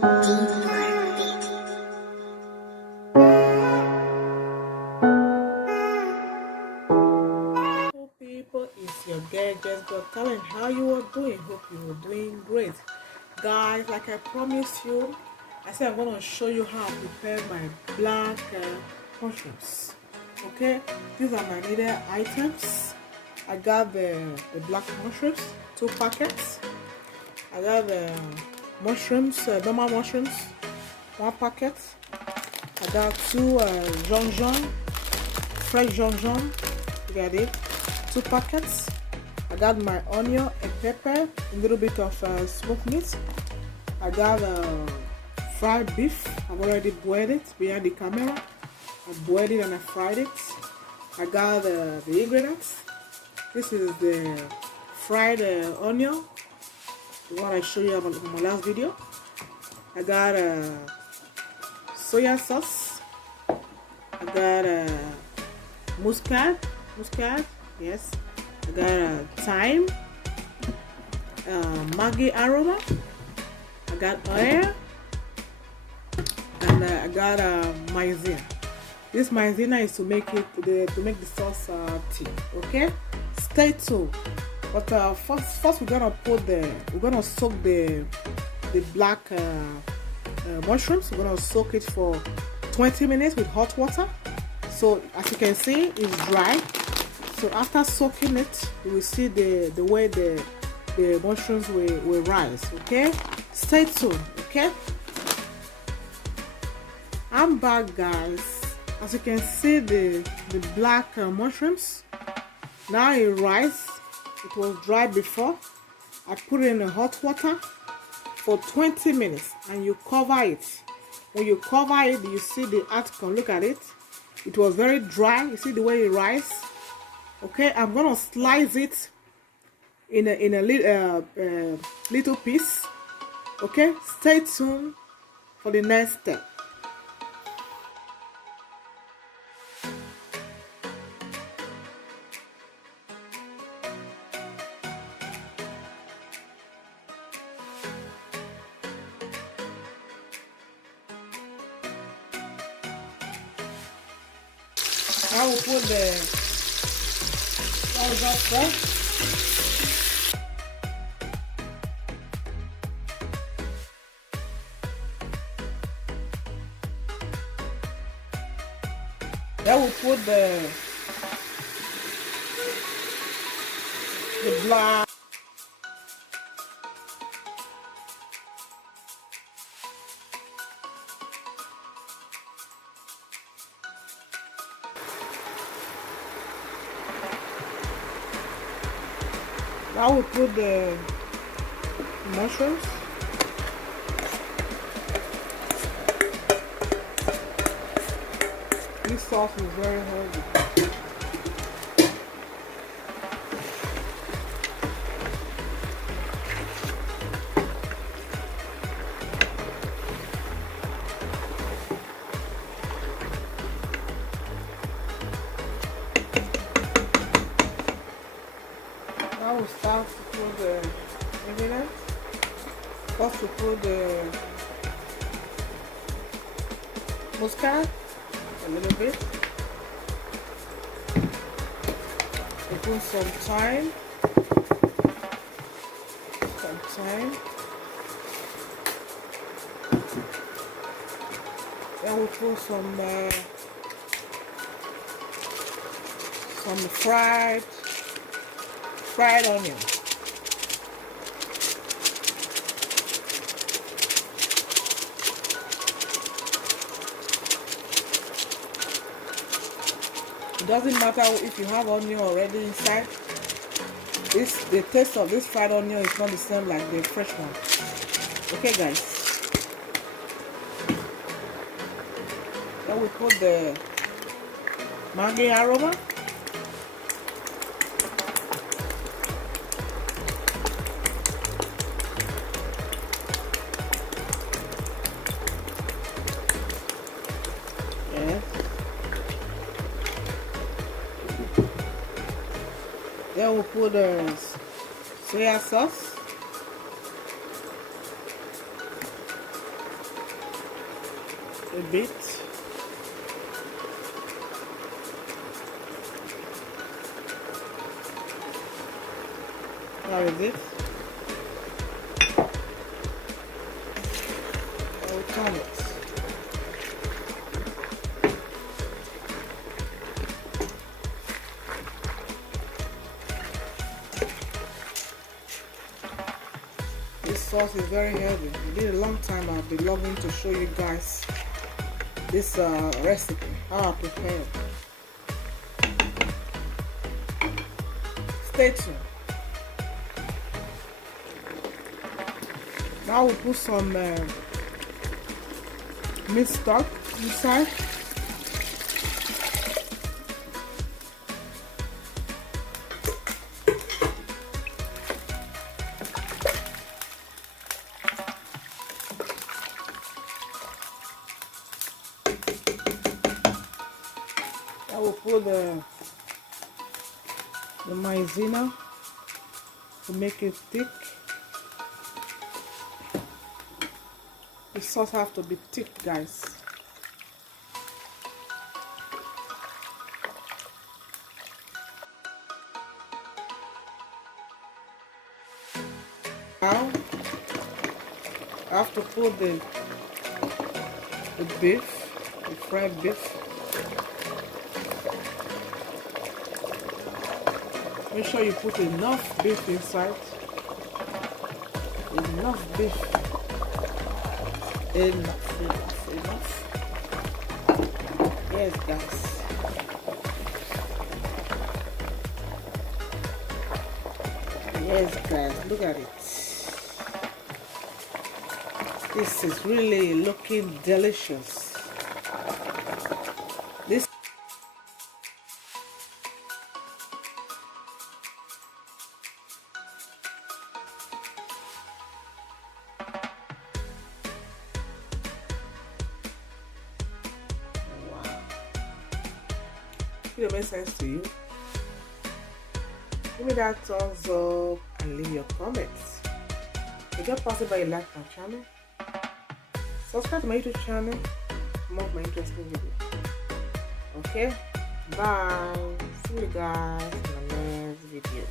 People, it's your girl Just Got Talent. How you are doing? Hope you are doing great, guys. Like I promised you, I said I'm gonna show you how to prepare my black mushrooms. Okay, these are my needed items. I got the black mushrooms, 2 packets. I got the mushrooms, normal mushrooms, 1 packet. I got 2 jonjon, fresh jonjon. You got it. 2 packets. I got my onion and pepper, a little bit of smoked meat. I got fried beef. I've already boiled it behind the camera. I boiled it and I fried it. I got the ingredients. This is the fried onion, the one I showed you about in my last video. I got soya sauce. I got muscad, yes. I got thyme, Maggi aroma. I got oil, and I got maizena. This maizena is to make it the sauce thick. Okay, stay tuned. But first we're gonna soak the black mushrooms. We're gonna soak it for 20 minutes with hot water. So as you can see, it's dry. So after soaking it, you will see the way the mushrooms will rise. Okay, stay tuned. Okay, I'm back, guys. As you can see, the black mushrooms now it rise. It was dry before. I put it in the hot water for 20 minutes and you cover it. When you cover it, you see the outcome. Look at it. It was very dry. You see the way it rise. Okay, I'm gonna slice it in a little piece. Okay, stay tuned for the next step. Now we'll put the up there. Then we'll put the black. Now we put the mushrooms. This sauce is very heavy. Now we start to put the ingredients. First we put the muscad, a little bit. We put some thyme. Then we put some fried onion. It doesn't matter if you have onion already inside. The taste of this fried onion is not the same like the fresh one. Okay, guys. Then we put the Maggi aroma. Then we'll put soya sauce. a bit. That is it. I will turn it. This sauce is very heavy. It's been a long time. I've been loving to show you guys this recipe, how I prepare it. Stay tuned. Now we'll put some meat stock inside. I will put the maizena to make it thick. The sauce have to be thick, guys. Now I have to put the beef, the fried beef. Make sure you put enough beef inside. Enough beef. Enough. Yes, guys. Yes, guys, look at it. This is really looking delicious. This it makes sense to you, give me that thumbs up and leave your comments. If you're possible by like my channel, subscribe to my YouTube channel for more of my interesting videos. Okay, bye. See you guys in the next video.